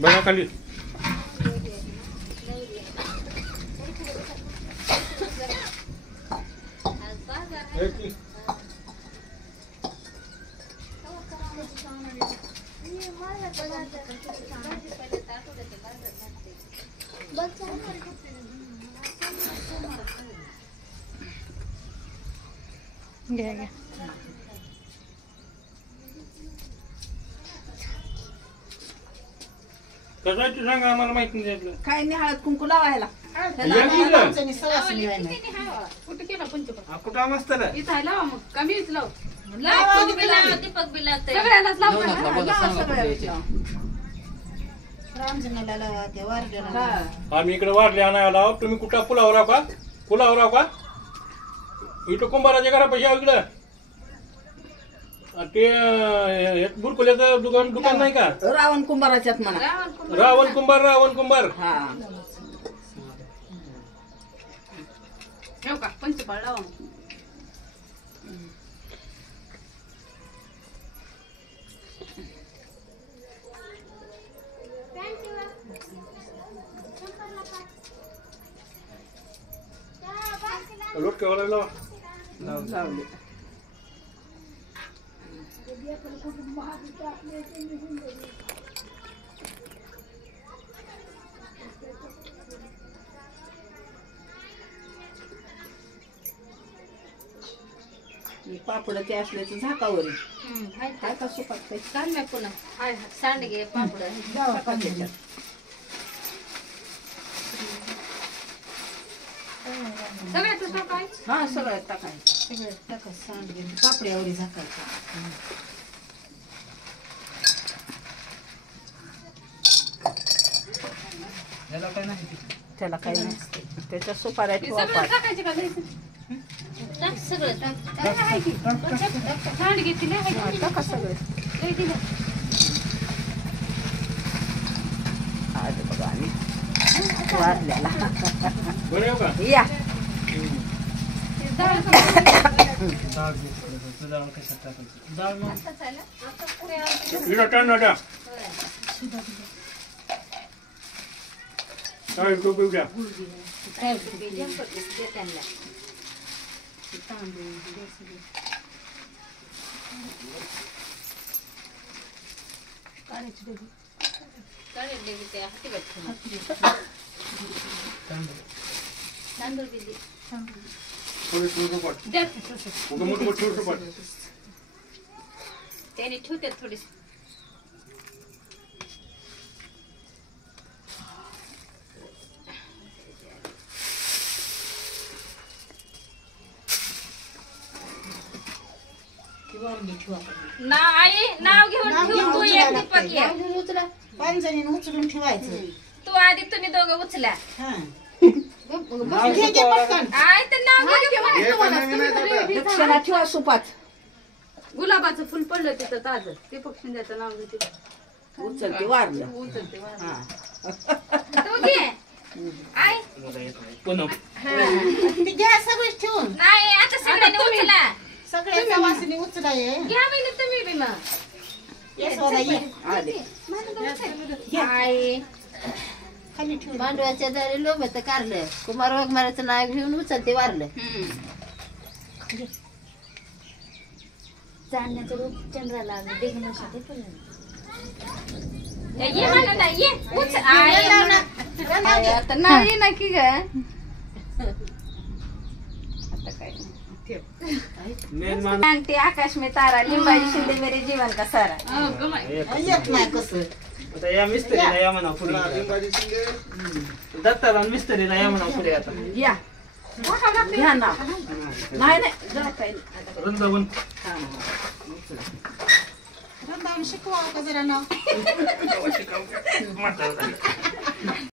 बघा खाली घ्या घ्या कसं आहे ते सांगा आम्हाला माहित नाही त्यातलं. काय नाही हळद कुंकू लावायला या की इथं. कुठे केला पंचपाळ कुठं मस्त रे. इथं आहे लावा मग कमीच लाव कोणी बी लावा, दीपक बी लावतंय. सगळ्यांनाच लाव का? आम्ही इकडे वाढले आणायला आहोत तुम्ही कुठं पुलावर राहा का पुलावर राहा का इथं कुंभाराच्या घरापाशी आहो इकडं ते बुरकुल्याचं दुकान नाही का रावण कुंभाराच्यात म्हणा रावण कुंभार हा ठेव का पंचपाळ लावा मग. लोट केव्हा लावा लावले पापड ते असल्याचं झाकावर काय का सुपात काढ ना पुन्हा. सांडगे पापड सगळ्यातच टाक काय हा सगळं टाकायचं सगळं टाका. सांडगे पापड्यावरी झाकायचं. त्याला काही नसते त्याच्या सुपाऱ्या ठेवा सगळं टाकायचे का घ्यायचं टाक सगळं टाक. काय आहे की सांडगे तिला आहे हा, टाका सगळे लय दिलं आले बघा आम्ही वाढल्याला बरं येऊ का या इकडं टाक ना टाक. काय टोपी उद्या काय बी दे त्यांना. तांदूळ दे सगळे. काढायची डबी. काढायची डबी त्या हातीवर ठेवा. तांदूळ बी दे. थोडं छोटं पाट द्या थोडंसं. मोठं छोटं पाट त्याने ठेवतात थोडीशी. नाव आई नाव घेऊन ठेवून तू एक दीपक ये. उचलून ठेवायचं तू आधी तुम्ही दोघं उचला. हा आई तर नाव घे. दक्षिणा ठेवा सुपात गुलाबाचं फुल पडलं तिथं ताजं ते पक्षींद्याचं नाव घेते उचलते वारलं उचलते हा तू घे. आई पुन्हा ती घ्या सगळीच ठेवून नाही आता सगळ्यांनी उचला. सगळ्या वासनी उचला ये घ्या म्हणजे तुम्ही बी मग. आले आई खाली ठेवून मांडव्याच्या दारी लोभत कारलं कुमार वाघमाराचं नाव घेऊन उचलते वारलं. चांदण्याचं रूप चंद्राला आलं देखण्यासाठी पण ये मला ना ये उच आई आता नाव ये ना की ग आता काय मेन सांगते आकाश में तारा लिंबाची शिंदे मेरे जीवन का सारा. येत नाही कसं आता या मिस्त्रीला या म्हणा पुढे दत्ताला मिस्त्रीला या म्हणा पुढे आता या घ्या ना नाही नाही जरा काही नाही. वृंदावन हा. रंदावून शिकवा का जरा नाव